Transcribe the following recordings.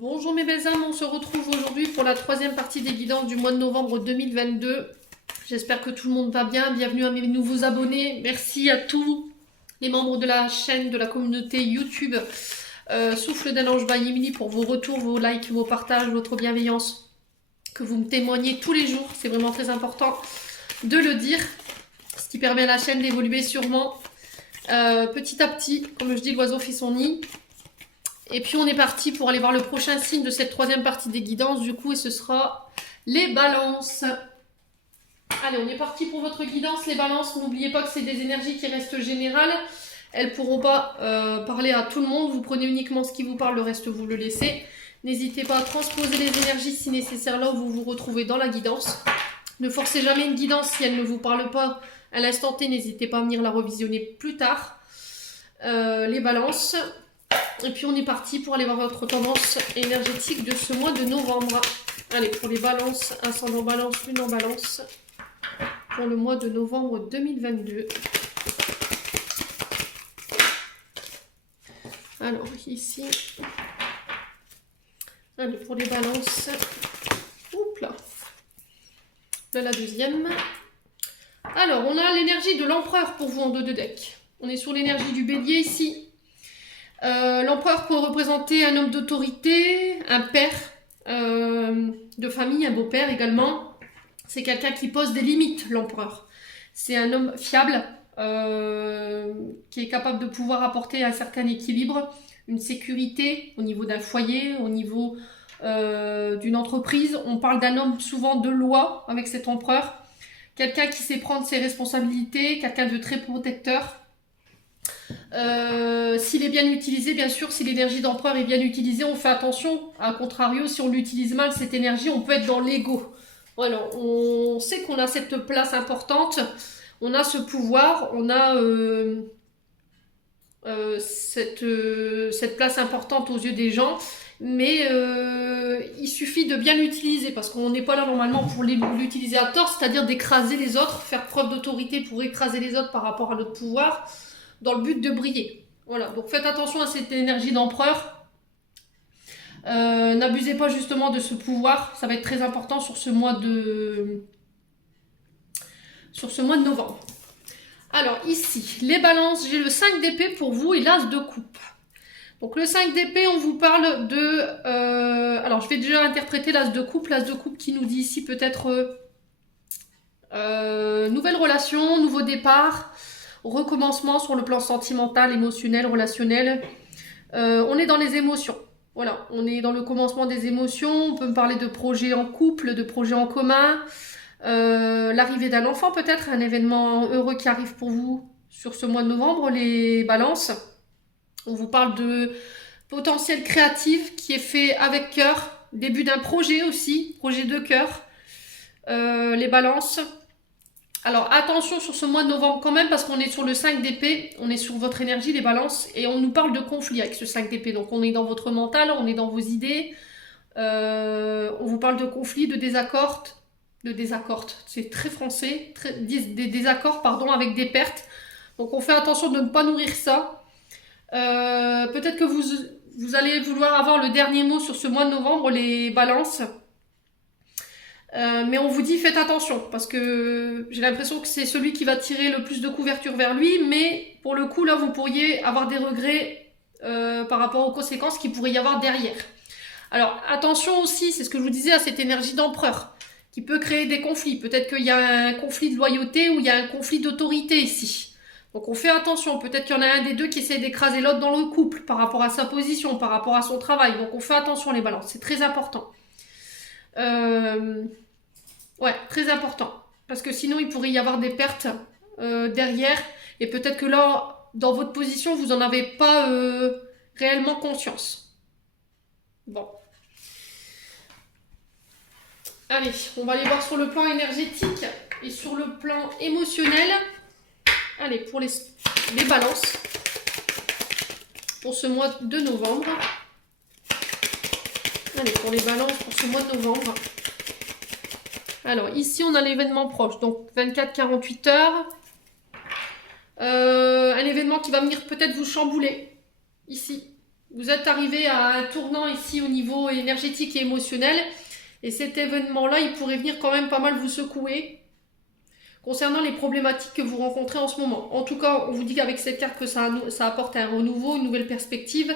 Bonjour mes belles âmes, on se retrouve aujourd'hui pour la troisième partie des guidances du mois de novembre 2022. J'espère que tout le monde va bien. Bienvenue à mes nouveaux abonnés. Merci à tous les membres de la chaîne, de la communauté YouTube Souffle d'un ange by Emily pour vos retours, vos likes, vos partages, votre bienveillance que vous me témoignez tous les jours. C'est vraiment très important de le dire, ce qui permet à la chaîne d'évoluer sûrement petit à petit. Comme je dis, l'oiseau fait son nid. Et puis on est parti pour aller voir le prochain signe de cette troisième partie des guidances du coup, et ce sera les balances. Allez, on est parti pour votre guidance, les balances. N'oubliez pas que c'est des énergies qui restent générales. Elles ne pourront pas parler à tout le monde. Vous prenez uniquement ce qui vous parle, le reste vous le laissez. N'hésitez pas à transposer les énergies si nécessaire là où vous vous retrouvez dans la guidance. Ne forcez jamais une guidance si elle ne vous parle pas à l'instant T. N'hésitez pas à venir la revisionner plus tard. Les balances. Et puis on est parti pour aller voir votre tendance énergétique de ce mois de novembre. Allez, pour les balances, ascendant balance, lune en balance, pour le mois de novembre 2022. Alors ici, allez, pour les balances, oups là, là la deuxième. Alors, on a l'énergie de l'empereur pour vous en dos de deck. On est sur l'énergie du bélier ici. L'empereur peut représenter un homme d'autorité, un père de famille, un beau-père également. C'est quelqu'un qui pose des limites, l'empereur. C'est un homme fiable, qui est capable de pouvoir apporter un certain équilibre, une sécurité au niveau d'un foyer, au niveau d'une entreprise. On parle d'un homme souvent de loi avec cet empereur. Quelqu'un qui sait prendre ses responsabilités, quelqu'un de très protecteur. S'il est bien utilisé, bien sûr, si l'énergie d'empereur est bien utilisée, on fait attention. A contrario, si on l'utilise mal, cette énergie, on peut être dans l'ego. Voilà, on sait qu'on a cette place importante, on a ce pouvoir, on a cette place importante aux yeux des gens, mais il suffit de bien l'utiliser, parce qu'on n'est pas là normalement pour l'utiliser à tort, c'est-à-dire d'écraser les autres, faire preuve d'autorité pour écraser les autres par rapport à notre pouvoir, dans le but de briller. Voilà, donc faites attention à cette énergie d'empereur. N'abusez pas justement de ce pouvoir, ça va être très important sur ce mois de novembre. Alors ici, les balances, j'ai le 5 d'épée pour vous et l'as de coupe. Donc le 5 d'épée, on vous parle de... alors je vais déjà interpréter l'as de coupe qui nous dit ici peut-être nouvelle relation, nouveau départ, recommencement sur le plan sentimental, émotionnel, relationnel. On est dans les émotions. Voilà, on est dans le commencement des émotions. On peut me parler de projets en couple, de projets en commun. L'arrivée d'un enfant peut-être, un événement heureux qui arrive pour vous sur ce mois de novembre, les balances. On vous parle de potentiel créatif qui est fait avec cœur. Début d'un projet aussi, projet de cœur. Les balances. Alors attention sur ce mois de novembre quand même, parce qu'on est sur le 5 d'épée, on est sur votre énergie, les balances, et on nous parle de conflit avec ce 5 d'épée. Donc on est dans votre mental, on est dans vos idées, on vous parle de conflit, de désaccord, c'est très français, des désaccords pardon, avec des pertes. Donc on fait attention de ne pas nourrir ça. Peut-être que vous allez vouloir avoir le dernier mot sur ce mois de novembre, les balances. Mais on vous dit faites attention, parce que j'ai l'impression que c'est celui qui va tirer le plus de couverture vers lui, mais pour le coup là vous pourriez avoir des regrets par rapport aux conséquences qu'il pourrait y avoir derrière. Alors attention aussi, c'est ce que je vous disais, à cette énergie d'empereur qui peut créer des conflits. Peut-être qu'il y a un conflit de loyauté ou il y a un conflit d'autorité ici. Donc on fait attention, peut-être qu'il y en a un des deux qui essaie d'écraser l'autre dans le couple par rapport à sa position, par rapport à son travail. Donc on fait attention les balances, c'est très important. Ouais, très important. Parce que sinon, il pourrait y avoir des pertes derrière. Et peut-être que là, dans votre position, vous n'en avez pas réellement conscience. Bon. Allez, on va aller voir sur le plan énergétique et sur le plan émotionnel. Allez, pour les balances. Pour ce mois de novembre. Allez, pour les balances pour ce mois de novembre. Alors, ici, on a l'événement proche, donc 24-48 heures. Un événement qui va venir peut-être vous chambouler, ici. Vous êtes arrivé à un tournant ici au niveau énergétique et émotionnel. Et cet événement-là, il pourrait venir quand même pas mal vous secouer concernant les problématiques que vous rencontrez en ce moment. En tout cas, on vous dit qu'avec cette carte que ça apporte un renouveau, une nouvelle perspective.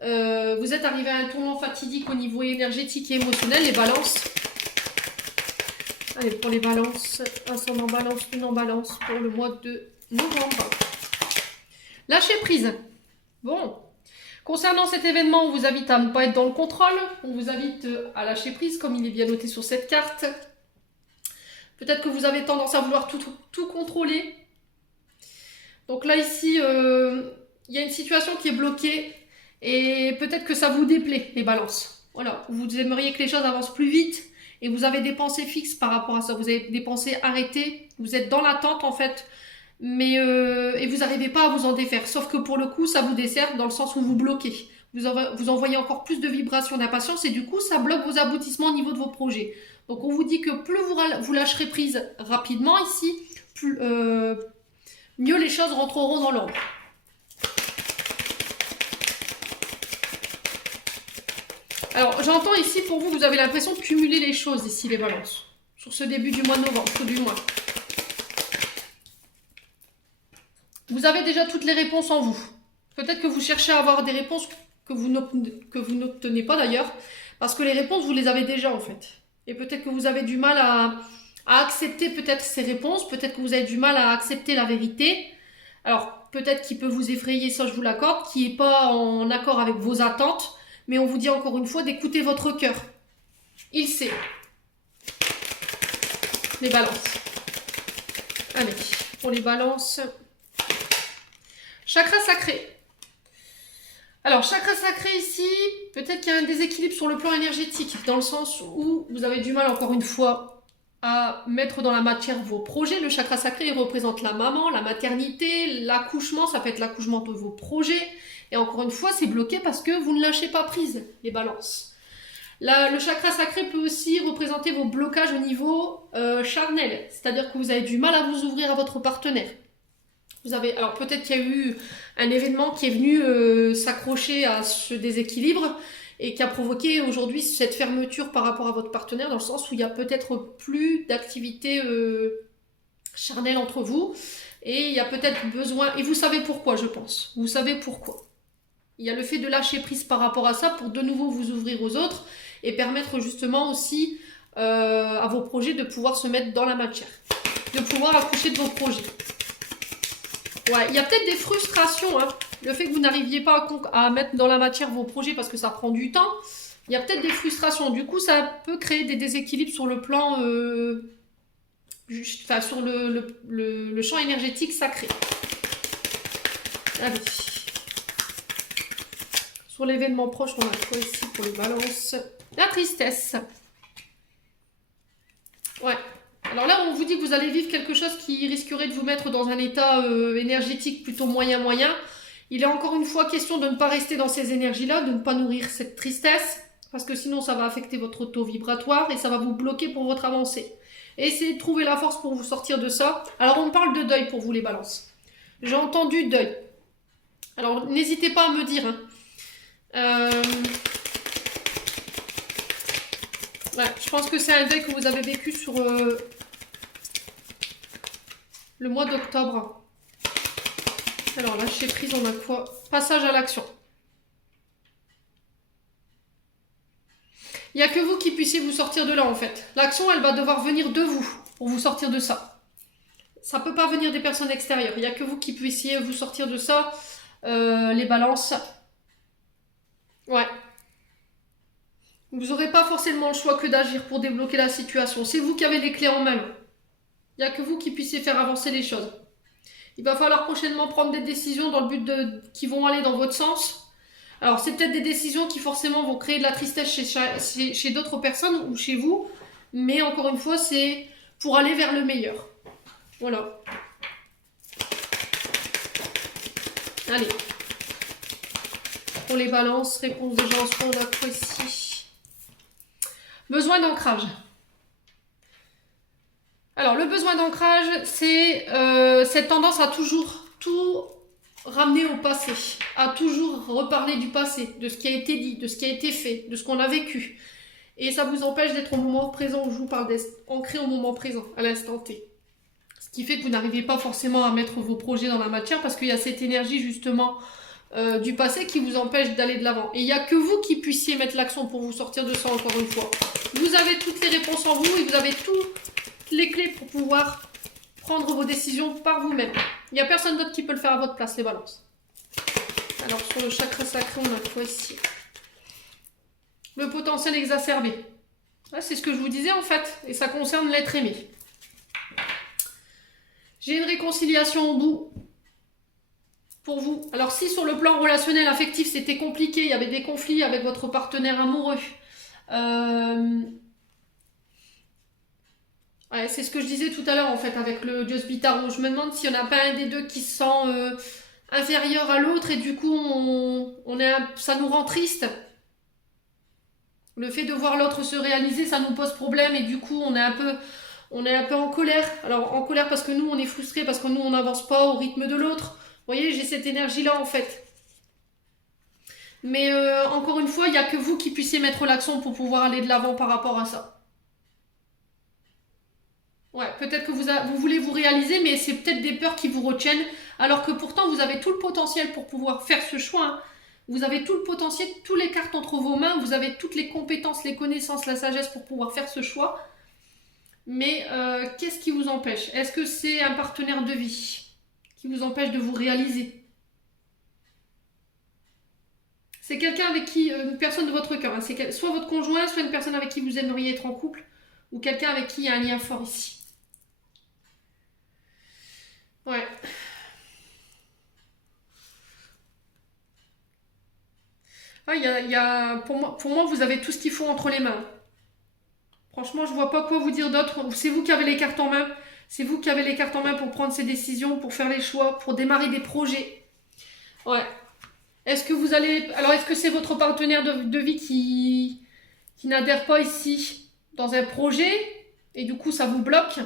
Vous êtes arrivé à un tournant fatidique au niveau énergétique et émotionnel, les balances. Allez, pour les balances, ascendant balance, lune en balance pour le mois de novembre. Lâcher prise. Bon. Concernant cet événement, on vous invite à ne pas être dans le contrôle. On vous invite à lâcher prise, comme il est bien noté sur cette carte. Peut-être que vous avez tendance à vouloir tout contrôler. Donc là, ici, il y a une situation qui est bloquée. Et peut-être que ça vous déplaît, les balances. Voilà, vous aimeriez que les choses avancent plus vite. Et vous avez des pensées fixes par rapport à ça. Vous avez des pensées arrêtées. Vous êtes dans l'attente, en fait. Mais et vous n'arrivez pas à vous en défaire. Sauf que pour le coup, ça vous dessert dans le sens où vous bloquez. Vous envoyez encore plus de vibrations d'impatience et du coup, ça bloque vos aboutissements au niveau de vos projets. Donc, on vous dit que plus vous lâcherez prise rapidement ici, mieux les choses rentreront dans l'ordre. Alors, j'entends ici, pour vous, vous avez l'impression de cumuler les choses ici, les balances. Sur ce début du mois de novembre, tout du moins. Vous avez déjà toutes les réponses en vous. Peut-être que vous cherchez à avoir des réponses que vous n'obtenez pas d'ailleurs, parce que les réponses, vous les avez déjà en fait. Et peut-être que vous avez du mal à accepter peut-être ces réponses, peut-être que vous avez du mal à accepter la vérité. Alors, peut-être qu'il peut vous effrayer, ça je vous l'accorde, qui n'est pas en accord avec vos attentes, mais on vous dit encore une fois d'écouter votre cœur. Il sait. Les balances. Allez, pour les balances. Chakra sacré. Alors, chakra sacré ici, peut-être qu'il y a un déséquilibre sur le plan énergétique, dans le sens où vous avez du mal, encore une fois, à mettre dans la matière vos projets. Le chakra sacré, il représente la maman, la maternité, l'accouchement, ça peut être l'accouchement de vos projets. Et encore une fois, c'est bloqué parce que vous ne lâchez pas prise, les balances. Le chakra sacré peut aussi représenter vos blocages au niveau charnel, c'est-à-dire que vous avez du mal à vous ouvrir à votre partenaire. Alors peut-être qu'il y a eu un événement qui est venu s'accrocher à ce déséquilibre et qui a provoqué aujourd'hui cette fermeture par rapport à votre partenaire, dans le sens où il y a peut-être plus d'activité charnelle entre vous et il y a peut-être besoin, et vous savez pourquoi je pense, vous savez pourquoi. Il y a le fait de lâcher prise par rapport à ça pour de nouveau vous ouvrir aux autres et permettre justement aussi à vos projets de pouvoir se mettre dans la matière, de pouvoir accoucher de vos projets. Ouais, il y a peut-être des frustrations, hein. Le fait que vous n'arriviez pas à mettre dans la matière vos projets parce que ça prend du temps, il y a peut-être des frustrations. Du coup, ça peut créer des déséquilibres sur le plan, sur le champ énergétique sacré. Allez. Sur l'événement proche, on a quoi ici pour les balances? La tristesse. Ouais. Alors là, on vous dit que vous allez vivre quelque chose qui risquerait de vous mettre dans un état énergétique plutôt moyen-moyen. Il est encore une fois question de ne pas rester dans ces énergies-là, de ne pas nourrir cette tristesse, parce que sinon ça va affecter votre taux vibratoire et ça va vous bloquer pour votre avancée. Et essayez de trouver la force pour vous sortir de ça. Alors on parle de deuil pour vous les balances. J'ai entendu deuil. Alors n'hésitez pas à me dire. Hein. Ouais, je pense que c'est un deuil que vous avez vécu sur le mois d'octobre. Alors, lâcher prise, on a quoi? Passage à l'action. Il n'y a que vous qui puissiez vous sortir de là, en fait. L'action, elle va devoir venir de vous pour vous sortir de ça. Ça ne peut pas venir des personnes extérieures. Il n'y a que vous qui puissiez vous sortir de ça. Les balances. Ouais. Vous n'aurez pas forcément le choix que d'agir pour débloquer la situation. C'est vous qui avez les clés en main. Il n'y a que vous qui puissiez faire avancer les choses. Il va falloir prochainement prendre des décisions dans le but qui vont aller dans votre sens. Alors, c'est peut-être des décisions qui forcément vont créer de la tristesse chez d'autres personnes ou chez vous. Mais encore une fois, c'est pour aller vers le meilleur. Voilà. Allez. Pour les balances, réponse déjà en soi, on a quoi ici? Besoin d'ancrage. Alors, le besoin d'ancrage, c'est cette tendance à toujours tout ramener au passé, à toujours reparler du passé, de ce qui a été dit, de ce qui a été fait, de ce qu'on a vécu. Et ça vous empêche d'être au moment présent où je vous parle, d'être ancré au moment présent, à l'instant T. Ce qui fait que vous n'arrivez pas forcément à mettre vos projets dans la matière parce qu'il y a cette énergie justement du passé qui vous empêche d'aller de l'avant. Et il n'y a que vous qui puissiez mettre l'accent pour vous sortir de ça encore une fois. Vous avez toutes les réponses en vous et vous avez toutes les clés pour pouvoir prendre vos décisions par vous-même. Il n'y a personne d'autre qui peut le faire à votre place, les balances. Alors sur le chakra sacré, on a quoi ici? Le potentiel exacerbé. C'est ce que je vous disais en fait. Et ça concerne l'être aimé. J'ai une réconciliation au bout. Pour vous. Alors si sur le plan relationnel, affectif, c'était compliqué, il y avait des conflits avec votre partenaire amoureux. Ouais, c'est ce que je disais tout à l'heure en fait avec le Dieu Tarot. Je me demande s'il n'y en a pas un des deux qui se sent inférieur à l'autre et du coup ça nous rend triste. Le fait de voir l'autre se réaliser, ça nous pose problème et du coup on est un peu en colère. Alors en colère parce que nous on est frustrés, parce que nous on n'avance pas au rythme de l'autre. Vous voyez, j'ai cette énergie-là, en fait. Mais encore une fois, il n'y a que vous qui puissiez mettre l'accent pour pouvoir aller de l'avant par rapport à ça. Ouais, peut-être que vous voulez vous réaliser, mais c'est peut-être des peurs qui vous retiennent, alors que pourtant, vous avez tout le potentiel pour pouvoir faire ce choix. Hein. Vous avez tout le potentiel, toutes les cartes entre vos mains, vous avez toutes les compétences, les connaissances, la sagesse pour pouvoir faire ce choix. Mais qu'est-ce qui vous empêche? Est-ce que c'est un partenaire de vie qui vous empêche de vous réaliser? C'est quelqu'un avec qui, une personne de votre cœur, hein, c'est soit votre conjoint, soit une personne avec qui vous aimeriez être en couple, ou quelqu'un avec qui il y a un lien fort ici. Ouais. Ah, pour moi, vous avez tout ce qu'il faut entre les mains. Franchement, je vois pas quoi vous dire d'autre. C'est vous qui avez les cartes en main. C'est vous qui avez les cartes en main pour prendre ces décisions, pour faire les choix, pour démarrer des projets. Ouais. Est-ce que c'est votre partenaire de vie qui n'adhère pas ici dans un projet et du coup ça vous bloque?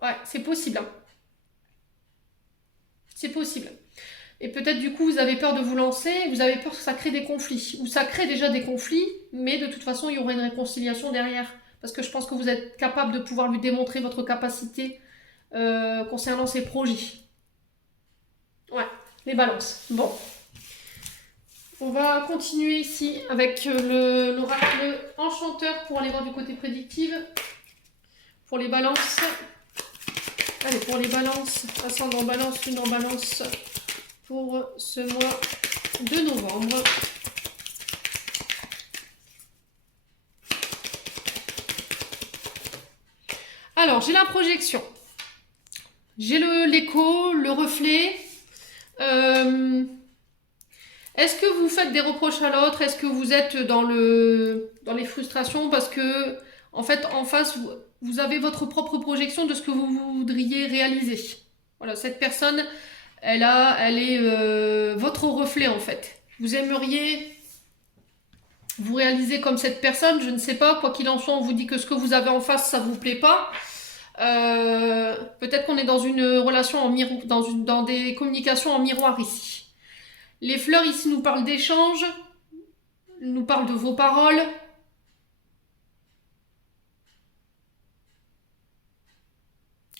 Ouais, c'est possible. Hein. C'est possible. Et peut-être du coup vous avez peur de vous lancer, vous avez peur que ça crée des conflits. Ou ça crée déjà des conflits, mais de toute façon il y aura une réconciliation derrière. Parce que je pense que vous êtes capable de pouvoir lui démontrer votre capacité concernant ses projets. Ouais, les balances. Bon. On va continuer ici avec l'oracle enchanteur pour aller voir du côté prédictif. Pour les balances. Allez, pour les balances, ascendant en balance, lune en balance pour ce mois de novembre. Alors, j'ai la projection. J'ai l'écho, le reflet. Est-ce que vous faites des reproches à l'autre? Est-ce que vous êtes dans les frustrations parce que, en fait, en face, vous avez votre propre projection de ce que vous voudriez réaliser. Voilà, cette personne, elle est votre reflet, en fait. Vous aimeriez vous réaliser comme cette personne, je ne sais pas, quoi qu'il en soit, on vous dit que ce que vous avez en face, ça vous plaît pas. Peut-être qu'on est dans une relation en miroir, dans des communications en miroir ici. Les fleurs ici nous parlent d'échange, nous parlent de vos paroles.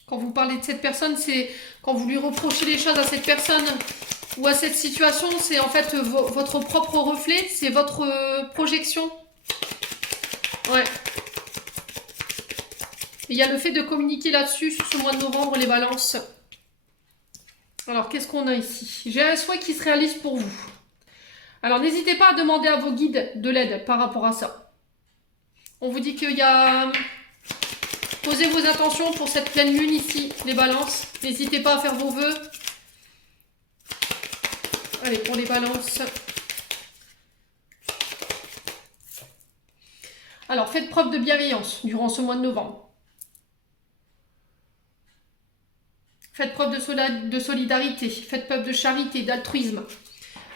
Quand vous parlez de cette personne, c'est quand vous lui reprochez les choses à cette personne ou à cette situation, c'est en fait votre propre reflet, c'est votre projection. Ouais. Il y a le fait de communiquer là-dessus sur ce mois de novembre, les balances. Alors, qu'est-ce qu'on a ici? J'ai un souhait qui se réalise pour vous. Alors, n'hésitez pas à demander à vos guides de l'aide par rapport à ça. On vous dit qu'il y a... Posez vos intentions pour cette pleine lune ici, les balances. N'hésitez pas à faire vos vœux. Allez, pour les balances. Alors, faites preuve de bienveillance durant ce mois de novembre. Faites preuve de solidarité, faites preuve de charité, d'altruisme.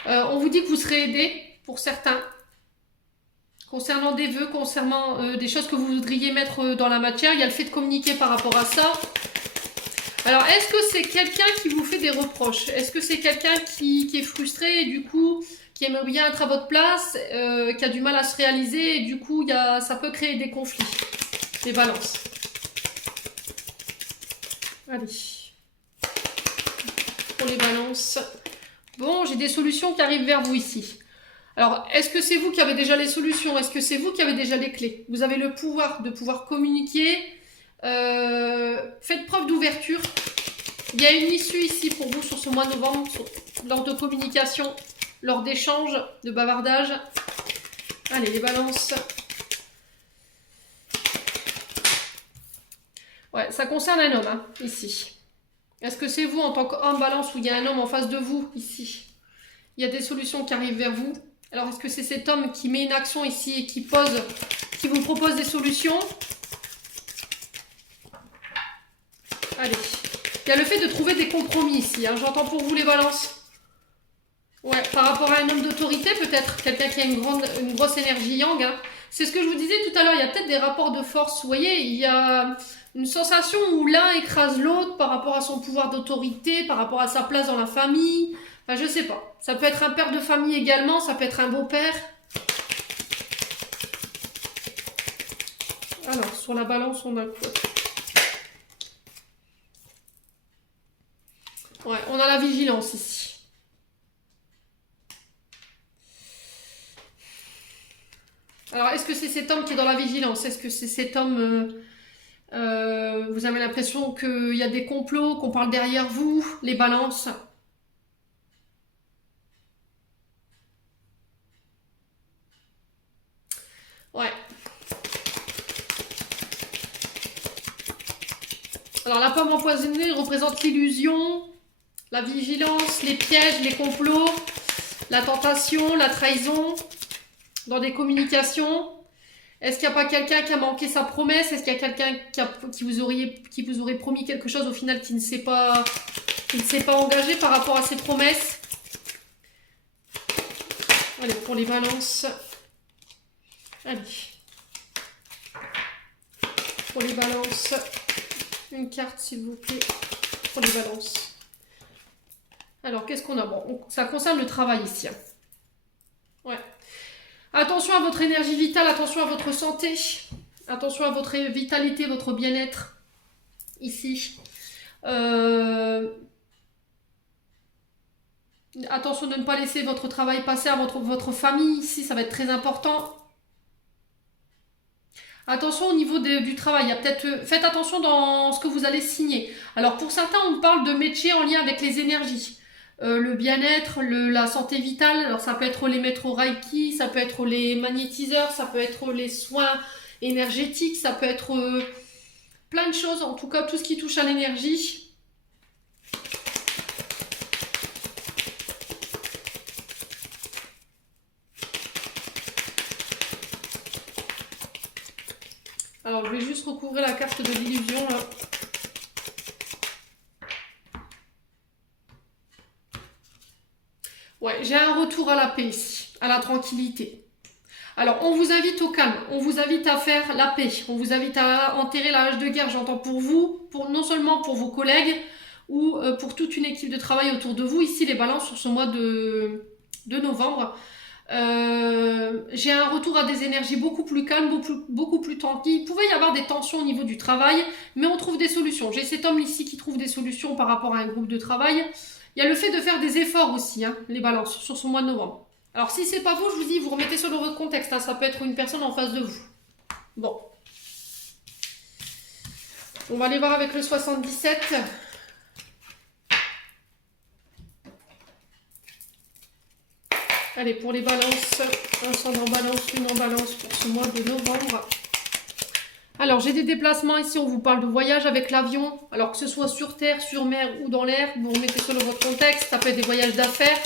On vous dit que vous serez aidé pour certains, concernant des vœux, concernant des choses que vous voudriez mettre dans la matière. Il y a le fait de communiquer par rapport à ça. Alors, est-ce que c'est quelqu'un qui vous fait des reproches? Est-ce que c'est quelqu'un qui est frustré et du coup, qui aimerait bien être à votre place, qui a du mal à se réaliser et du coup, ça peut créer des conflits? Les balances. Allez. Pour les balances. Bon, j'ai des solutions qui arrivent vers vous ici. Alors, est-ce que c'est vous qui avez déjà les solutions? Est-ce que c'est vous qui avez déjà les clés? Vous avez le pouvoir de pouvoir communiquer. Faites preuve d'ouverture. Il y a une issue ici pour vous sur ce mois de novembre, lors de communication, lors d'échanges, de bavardage. Allez, les balances. Ouais, ça concerne un homme, hein, ici. Est-ce que c'est vous en tant qu'homme balance ou il y a un homme en face de vous, ici? Il y a des solutions qui arrivent vers vous. Alors, est-ce que c'est cet homme qui met une action ici et qui vous propose des solutions? Allez. Il y a le fait de trouver des compromis ici. Hein. J'entends pour vous les balances. Ouais, par rapport à un homme d'autorité, peut-être. Quelqu'un qui a une grosse énergie yang. Hein. C'est ce que je vous disais tout à l'heure. Il y a peut-être des rapports de force. Vous voyez, il y a une sensation où l'un écrase l'autre par rapport à son pouvoir d'autorité, par rapport à sa place dans la famille. Enfin, je sais pas. Ça peut être un père de famille également. Ça peut être un beau-père. Alors, sur la balance, on a quoi? Ouais, on a la vigilance ici. Alors, est-ce que c'est cet homme qui est dans la vigilance? Est-ce que c'est cet homme... vous avez l'impression qu'il y a des complots, qu'on parle derrière vous, les balances? Ouais. Alors, la pomme empoisonnée représente l'illusion, la vigilance, les pièges, les complots, la tentation, la trahison dans des communications. Est-ce qu'il n'y a pas quelqu'un qui a manqué sa promesse? Est-ce qu'il y a quelqu'un qui vous aurait promis quelque chose au final qui ne s'est pas engagé par rapport à ses promesses? Allez, pour les balances. Allez. Pour les balances. Une carte, s'il vous plaît. Pour les balances. Alors, qu'est-ce qu'on a? Bon, ça concerne le travail ici. Hein. Ouais. Attention à votre énergie vitale, attention à votre santé. Attention à votre vitalité, votre bien-être. Ici. Attention de ne pas laisser votre travail passer à votre famille. Ici, ça va être très important. Attention au niveau du travail, il y a peut-être faites attention dans ce que vous allez signer. Alors pour certains, on parle de métiers en lien avec les énergies. Le bien-être, la santé vitale, alors ça peut être les maîtres au Reiki, ça peut être les magnétiseurs, ça peut être les soins énergétiques, ça peut être plein de choses, en tout cas tout ce qui touche à l'énergie. Alors, je vais juste recouvrir la carte de l'illusion, là. Ouais, j'ai un retour à la paix ici, à la tranquillité. Alors, on vous invite au calme, on vous invite à faire la paix, on vous invite à enterrer la hache de guerre, j'entends pour vous, non seulement pour vos collègues, ou pour toute une équipe de travail autour de vous. Ici, les balances sur ce mois de novembre. J'ai un retour à des énergies beaucoup plus calmes, beaucoup plus tranquilles. Il pouvait y avoir des tensions au niveau du travail, mais on trouve des solutions. J'ai cet homme ici qui trouve des solutions par rapport à un groupe de travail. Il y a le fait de faire des efforts aussi, hein, les balances, sur ce mois de novembre. Alors si c'est pas vous, je vous dis, vous remettez sur le votre contexte, hein, ça peut être une personne en face de vous. Bon. On va aller voir avec le 77. Allez, pour les balances, un cendre en balance, une en balance pour ce mois de novembre. Alors, j'ai des déplacements ici, on vous parle de voyage avec l'avion. Alors, que ce soit sur terre, sur mer ou dans l'air, vous remettez ça dans votre contexte. Ça peut être des voyages d'affaires,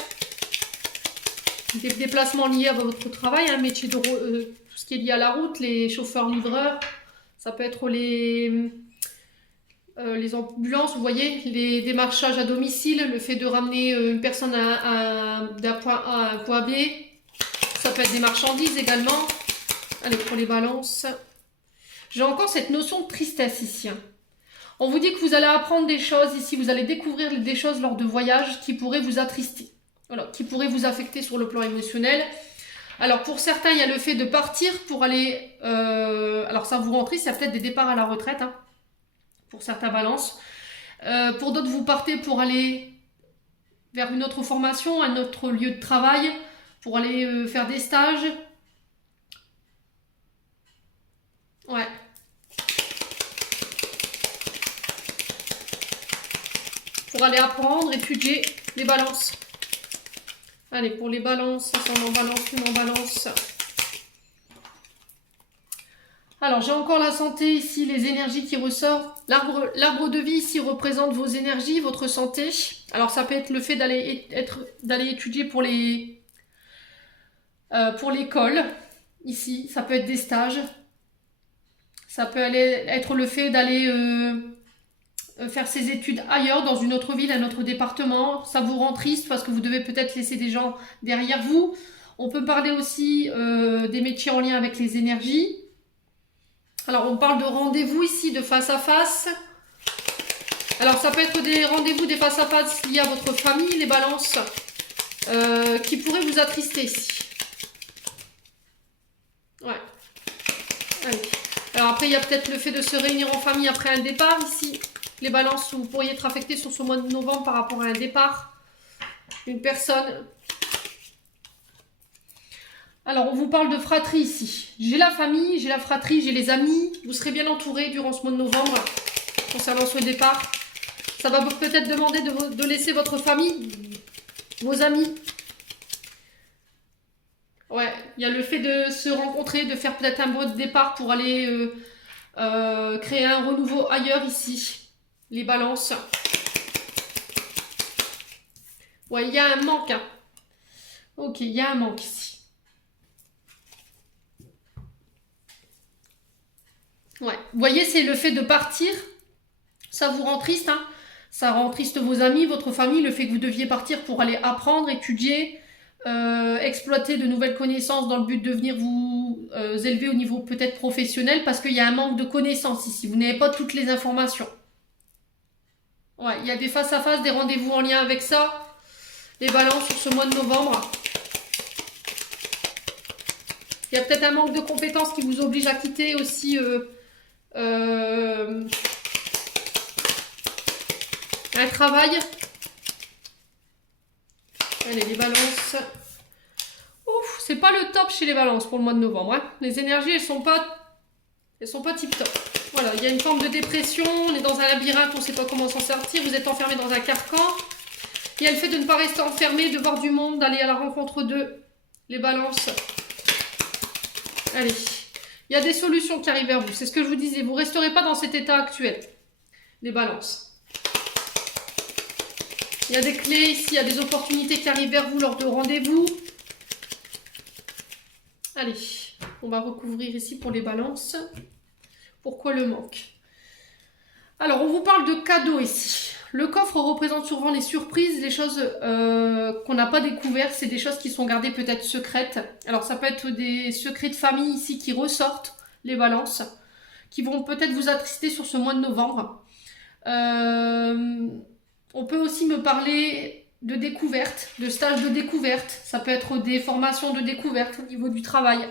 des déplacements liés à votre travail, un métier de tout ce qui est lié à la route, les chauffeurs-livreurs. Ça peut être les ambulances, vous voyez, les démarchages à domicile, le fait de ramener une personne d'un point A à un point B. Ça peut être des marchandises également. Allez, pour les balances. J'ai encore cette notion de tristesse ici. Hein. On vous dit que vous allez apprendre des choses ici, vous allez découvrir des choses lors de voyages qui pourraient vous attrister, voilà, qui pourraient vous affecter sur le plan émotionnel. Alors pour certains, il y a le fait de partir pour aller, alors ça vous rentrez, il y a peut-être des départs à la retraite, hein, pour certains balances. Pour d'autres, vous partez pour aller vers une autre formation, un autre lieu de travail, pour aller faire des stages. Ouais. Pour aller apprendre, étudier les balances. Allez, pour les balances, ascendant balance, lumière en balance. Alors, j'ai encore la santé ici, les énergies qui ressortent. L'arbre de vie ici représente vos énergies, votre santé. Alors, ça peut être le fait d'aller étudier pour l'école. Ici, ça peut être des stages. Ça peut être le fait d'aller faire ses études ailleurs, dans une autre ville, un autre département. Ça vous rend triste parce que vous devez peut-être laisser des gens derrière vous. On peut parler aussi des métiers en lien avec les énergies. Alors, on parle de rendez-vous ici, de face à face. Alors, ça peut être des rendez-vous, des face à face liés à votre famille, les balances, qui pourraient vous attrister ici. Ouais. Allez. Alors, après, il y a peut-être le fait de se réunir en famille après un départ ici. Les balances, vous pourriez être affectés sur ce mois de novembre par rapport à un départ. Une personne. Alors, on vous parle de fratrie ici. J'ai la famille, j'ai la fratrie, j'ai les amis. Vous serez bien entourés durant ce mois de novembre concernant ce départ. Ça va peut-être demander de laisser votre famille, vos amis. Ouais, il y a le fait de se rencontrer, de faire peut-être un beau départ pour aller créer un renouveau ailleurs ici. Les balances. Ouais, il y a un manque. Hein. Ok, il y a un manque ici. Ouais, vous voyez, c'est le fait de partir. Ça vous rend triste, hein. Ça rend triste vos amis, votre famille, le fait que vous deviez partir pour aller apprendre, étudier, exploiter de nouvelles connaissances dans le but de venir vous élever au niveau peut-être professionnel, parce qu'il y a un manque de connaissances ici. Vous n'avez pas toutes les informations. Ouais, il y a des face-à-face, des rendez-vous en lien avec ça. Les balances sur ce mois de novembre. Il y a peut-être un manque de compétences qui vous oblige à quitter aussi un travail. Allez, les balances. Ouf, c'est pas le top chez les balances pour le mois de novembre. Hein. Les énergies, elles sont pas tip top. Voilà, il y a une forme de dépression, on est dans un labyrinthe, on ne sait pas comment s'en sortir, vous êtes enfermé dans un carcan. Il y a le fait de ne pas rester enfermé, de voir du monde, d'aller à la rencontre d'eux. Les balances. Allez, il y a des solutions qui arrivent vers vous, c'est ce que je vous disais, vous ne resterez pas dans cet état actuel. Les balances. Il y a des clés ici, il y a des opportunités qui arrivent vers vous lors de rendez-vous. Allez, on va recouvrir ici pour les balances. Pourquoi le manque? Alors, on vous parle de cadeaux ici. Le coffre représente souvent les surprises, les choses qu'on n'a pas découvertes. C'est des choses qui sont gardées peut-être secrètes. Alors, ça peut être des secrets de famille ici qui ressortent, les balances, qui vont peut-être vous attrister sur ce mois de novembre. On peut aussi me parler de découverte, de stages de découverte. Ça peut être des formations de découverte au niveau du travail.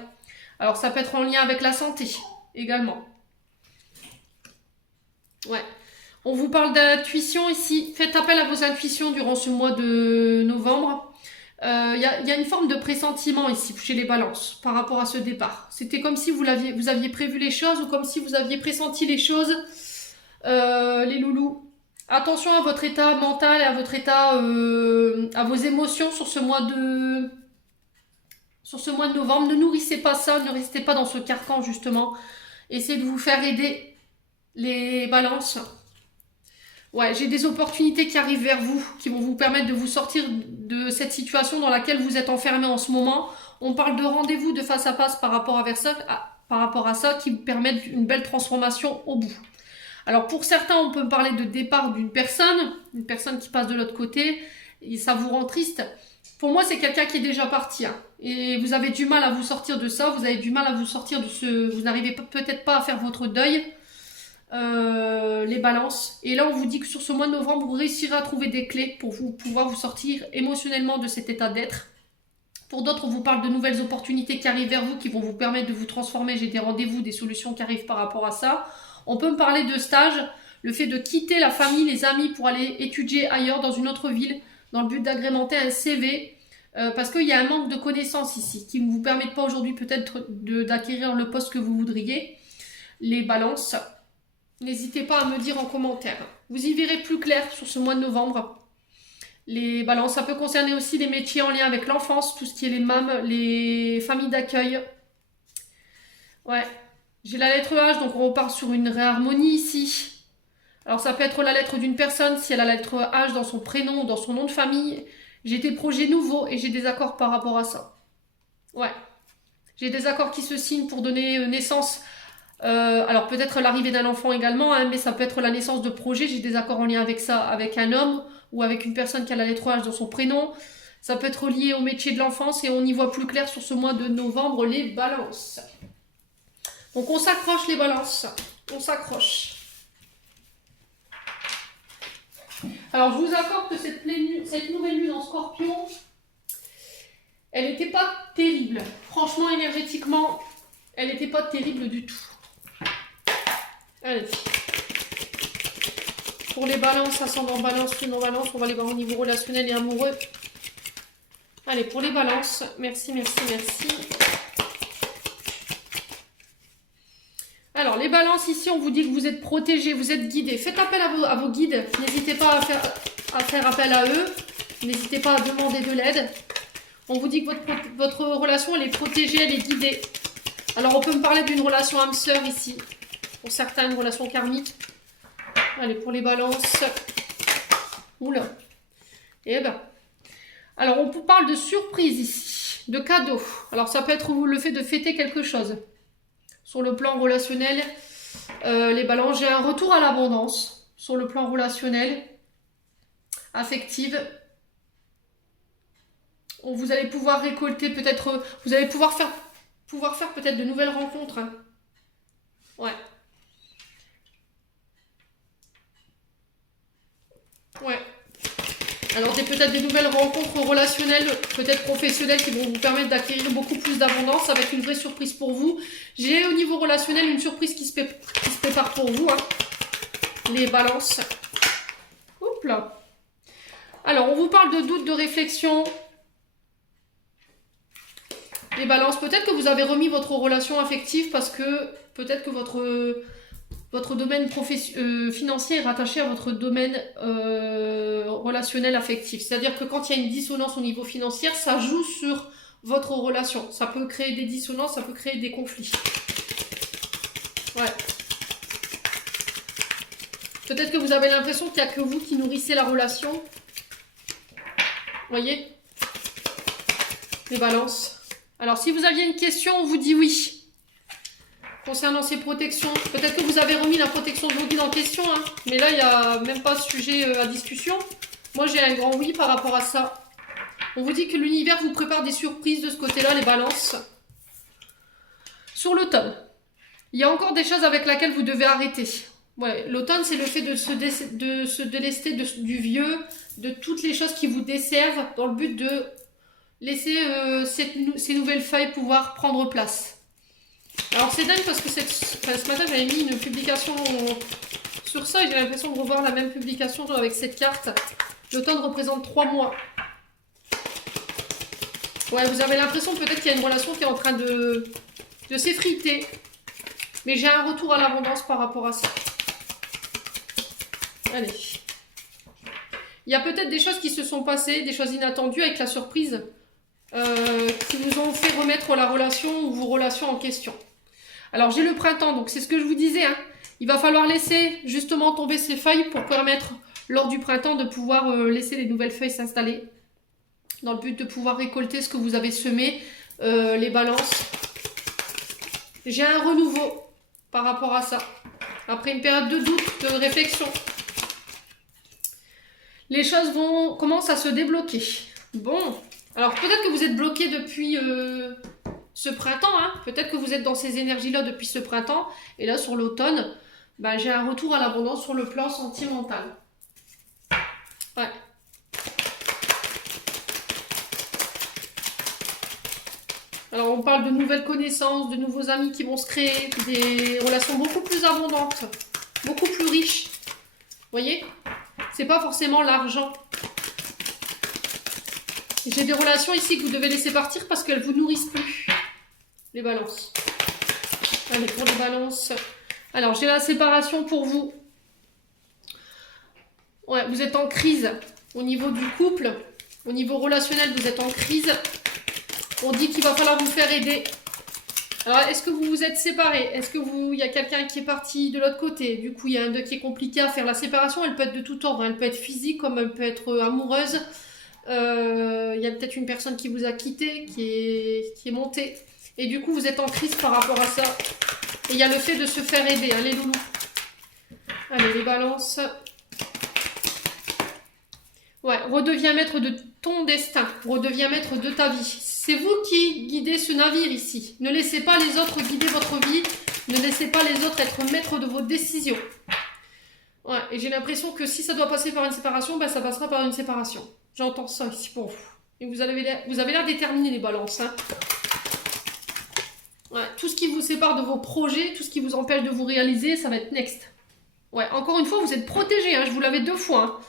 Alors, ça peut être en lien avec la santé également. Ouais. On vous parle d'intuition ici. Faites appel à vos intuitions durant ce mois de novembre. Y a une forme de pressentiment ici chez les balances par rapport à ce départ. C'était comme si vous aviez prévu les choses ou comme si vous aviez pressenti les choses. Les loulous. Attention à votre état mental et à votre état, à vos émotions sur ce mois de novembre. Ne nourrissez pas ça, ne restez pas dans ce carcan justement. Essayez de vous faire aider. Les balances. Ouais, j'ai des opportunités qui arrivent vers vous, qui vont vous permettre de vous sortir de cette situation dans laquelle vous êtes enfermé en ce moment. On parle de rendez-vous de face à face par rapport à ça qui vous permettent une belle transformation au bout. Alors pour certains, on peut parler de départ d'une personne qui passe de l'autre côté, et ça vous rend triste. Pour moi, c'est quelqu'un qui est déjà parti. Hein, et vous avez du mal à vous sortir de ça, vous avez du mal à vous sortir de ce... Vous n'arrivez peut-être pas à faire votre deuil. les balances. Et là, on vous dit que sur ce mois de novembre, vous réussirez à trouver des clés pour pouvoir vous sortir émotionnellement de cet état d'être. Pour d'autres, on vous parle de nouvelles opportunités qui arrivent vers vous, qui vont vous permettre de vous transformer. J'ai des rendez-vous, des solutions qui arrivent par rapport à ça. On peut me parler de stage, le fait de quitter la famille, les amis pour aller étudier ailleurs dans une autre ville, dans le but d'agrémenter un CV. Parce qu'il y a un manque de connaissances ici, qui ne vous permettent pas aujourd'hui peut-être d'acquérir le poste que vous voudriez. Les balances, n'hésitez pas à me dire en commentaire. Vous y verrez plus clair sur ce mois de novembre. Les balances, ça peut concerner aussi les métiers en lien avec l'enfance, tout ce qui est les MAM, les familles d'accueil. Ouais, j'ai la lettre H, donc on repart sur une réharmonie ici. Alors ça peut être la lettre d'une personne, si elle a la lettre H dans son prénom ou dans son nom de famille. J'ai des projets nouveaux et j'ai des accords par rapport à ça. Ouais, j'ai des accords qui se signent pour donner naissance. Alors peut-être l'arrivée d'un enfant également, hein, mais ça peut être la naissance de projets. J'ai des accords en lien avec ça, avec un homme ou avec une personne qui a la lettre H dans son prénom. Ça peut être lié au métier de l'enfance et on y voit plus clair sur ce mois de novembre, les balances. Donc on s'accroche les balances, on s'accroche. Alors je vous accorde que cette nouvelle lune en Scorpion, elle n'était pas terrible. Franchement, énergétiquement, elle n'était pas terrible du tout. Allez. Pour les balances, ascendant balance, lune en balance, on va les voir au niveau relationnel et amoureux. Allez, pour les balances, merci, merci, merci. Alors, les balances, ici, on vous dit que vous êtes protégés, vous êtes guidés. Faites appel à vos guides. N'hésitez pas à faire appel à eux. N'hésitez pas à demander de l'aide. On vous dit que votre relation, elle est protégée, elle est guidée. Alors, on peut me parler d'une relation âme-sœur ici. Pour certains, une relation karmique. Allez, pour les balances. Oula. Eh ben. Alors, on vous parle de surprise ici. De cadeaux. Alors, ça peut être le fait de fêter quelque chose. Sur le plan relationnel, les balances, j'ai un retour à l'abondance. Sur le plan relationnel, affective. Vous allez pouvoir récolter peut-être... Vous allez pouvoir faire peut-être de nouvelles rencontres. Hein. Ouais. Ouais. Alors, peut-être des nouvelles rencontres relationnelles, peut-être professionnelles, qui vont vous permettre d'acquérir beaucoup plus d'abondance avec une vraie surprise pour vous. J'ai au niveau relationnel une surprise qui se prépare pour vous. Hein. Les balances. Oups là. Alors, on vous parle de doute, de réflexion. Les balances, peut-être que vous avez remis votre relation affective parce que peut-être que votre domaine financier est rattaché à votre domaine relationnel affectif. C'est-à-dire que quand il y a une dissonance au niveau financier, ça joue sur votre relation. Ça peut créer des dissonances, ça peut créer des conflits. Ouais. Peut-être que vous avez l'impression qu'il n'y a que vous qui nourrissez la relation. Voyez? Les balances. Alors, si vous aviez une question, on vous dit oui. Concernant ces protections, peut-être que vous avez remis la protection de vos guides en question, hein, mais là, il n'y a même pas de sujet à discussion. Moi, j'ai un grand oui par rapport à ça. On vous dit que l'univers vous prépare des surprises de ce côté-là, les balances. Sur l'automne, il y a encore des choses avec lesquelles vous devez arrêter. Ouais, l'automne, c'est le fait de se délester du vieux, de toutes les choses qui vous desservent, dans le but de laisser ces nouvelles feuilles pouvoir prendre place. Alors c'est dingue parce que ce matin j'avais mis une publication sur ça et j'ai l'impression de revoir la même publication avec cette carte. L'automne représente 3 mois. Ouais, vous avez l'impression peut-être qu'il y a une relation qui est en train de s'effriter. Mais j'ai un retour à l'abondance par rapport à ça. Allez. Il y a peut-être des choses qui se sont passées, des choses inattendues avec la surprise. Qui vous ont fait remettre la relation ou vos relations en question. Alors j'ai le printemps, donc c'est ce que je vous disais, hein. Il va falloir laisser justement tomber ces feuilles pour permettre lors du printemps de pouvoir laisser les nouvelles feuilles s'installer. Dans le but de pouvoir récolter ce que vous avez semé, les balances. J'ai un renouveau par rapport à ça. Après une période de doute, de réflexion. Les choses commencent à se débloquer. Bon. Alors, peut-être que vous êtes bloqué depuis ce printemps. Hein. Peut-être que vous êtes dans ces énergies-là depuis ce printemps. Et là, sur l'automne, ben, j'ai un retour à l'abondance sur le plan sentimental. Ouais. Alors, on parle de nouvelles connaissances, de nouveaux amis qui vont se créer, des relations beaucoup plus abondantes, beaucoup plus riches. Vous voyez? C'est pas forcément l'argent. J'ai des relations ici que vous devez laisser partir parce qu'elles vous nourrissent plus. Les balances. Allez, pour les balances. Alors, j'ai la séparation pour vous. Ouais, vous êtes en crise au niveau du couple. Au niveau relationnel, vous êtes en crise. On dit qu'il va falloir vous faire aider. Alors, est-ce que vous vous êtes séparés? Est-ce que il y a quelqu'un qui est parti de l'autre côté? Du coup, il y a un d'eux qui est compliqué à faire. La séparation, elle peut être de tout ordre. Elle peut être physique, comme elle peut être amoureuse. Il y a peut-être une personne qui vous a quitté, qui est montée. Et du coup, vous êtes en crise par rapport à ça. Et il y a le fait de se faire aider. Allez, loulou. Allez, les balances. Ouais, redeviens maître de ton destin. Redeviens maître de ta vie. C'est vous qui guidez ce navire ici. Ne laissez pas les autres guider votre vie. Ne laissez pas les autres être maîtres de vos décisions. Ouais, et j'ai l'impression que si ça doit passer par une séparation, ben ça passera par une séparation. J'entends ça ici pour vous. Et vous avez l'air déterminé, les balances. Hein. Ouais, tout ce qui vous sépare de vos projets, tout ce qui vous empêche de vous réaliser, ça va être next. Ouais, encore une fois, vous êtes protégés. Hein, je vous l'avais 2 fois. Hein.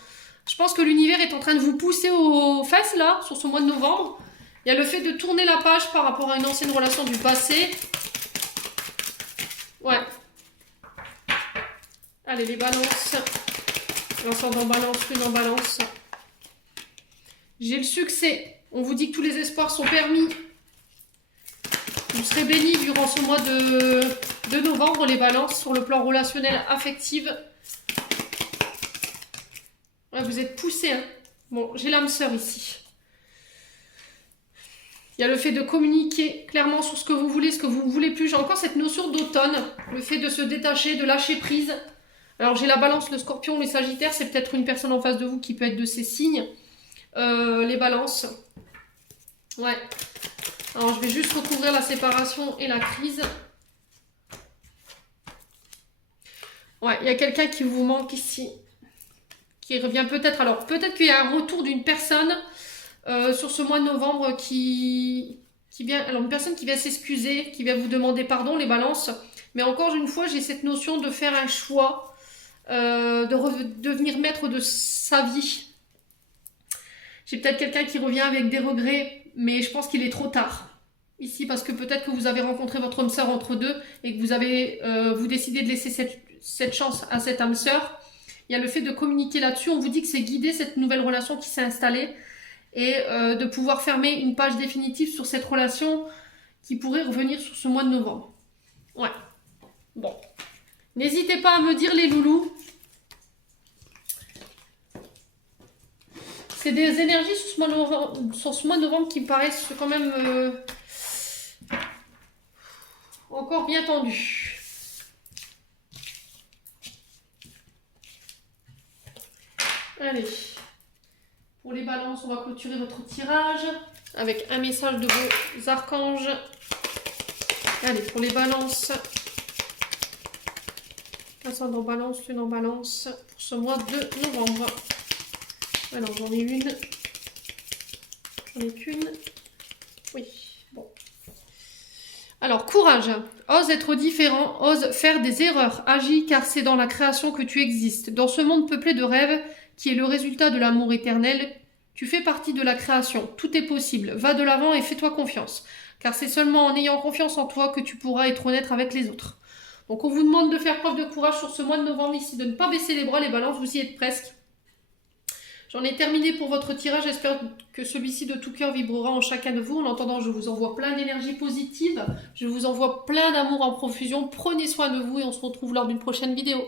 Je pense que l'univers est en train de vous pousser aux fesses, là, sur ce mois de novembre. Il y a le fait de tourner la page par rapport à une ancienne relation du passé. Ouais. Allez, les balances. L'ascendant balance, lune en balance. J'ai le succès. On vous dit que tous les espoirs sont permis. Vous serez bénis durant ce mois de novembre, les balances, sur le plan relationnel, affectif. Ouais, vous êtes poussés. Hein. Bon, j'ai l'âme sœur ici. Il y a le fait de communiquer clairement sur ce que vous voulez, ce que vous ne voulez plus. J'ai encore cette notion d'automne, le fait de se détacher, de lâcher prise. Alors j'ai la balance, le scorpion, les sagittaires, c'est peut-être une personne en face de vous qui peut être de ces signes. Les balances. Ouais. Alors je vais juste recouvrir la séparation et la crise. Ouais, il y a quelqu'un qui vous manque ici. Qui revient peut-être. Alors peut-être qu'il y a un retour d'une personne sur ce mois de novembre qui vient. Alors une personne qui vient s'excuser, qui vient vous demander pardon, les balances. Mais encore une fois, j'ai cette notion de faire un choix, de devenir maître de sa vie. J'ai peut-être quelqu'un qui revient avec des regrets, mais je pense qu'il est trop tard. Ici, parce que peut-être que vous avez rencontré votre âme sœur entre deux et que vous avez vous décidez de laisser cette chance à cette âme sœur. Il y a le fait de communiquer là-dessus. On vous dit que c'est guider cette nouvelle relation qui s'est installée et de pouvoir fermer une page définitive sur cette relation qui pourrait revenir sur ce mois de novembre. Ouais. Bon. N'hésitez pas à me dire, les loulous. C'est des énergies sur ce mois de novembre qui me paraissent quand même encore bien tendues. Allez. Pour les balances, on va clôturer votre tirage avec un message de vos archanges. Allez, pour les balances. Ascendant balance, lune en balance pour ce mois de novembre. Alors, j'en ai une. J'en ai qu'une. Oui, bon. Alors, courage. Ose être différent, ose faire des erreurs. Agis car c'est dans la création que tu existes. Dans ce monde peuplé de rêves, qui est le résultat de l'amour éternel, tu fais partie de la création. Tout est possible. Va de l'avant et fais-toi confiance. Car c'est seulement en ayant confiance en toi que tu pourras être honnête avec les autres. Donc, on vous demande de faire preuve de courage sur ce mois de novembre ici, de ne pas baisser les bras, les balances, vous y êtes presque. J'en ai terminé pour votre tirage, j'espère que celui-ci de tout cœur vibrera en chacun de vous. En attendant, je vous envoie plein d'énergie positive, je vous envoie plein d'amour en profusion. Prenez soin de vous et on se retrouve lors d'une prochaine vidéo.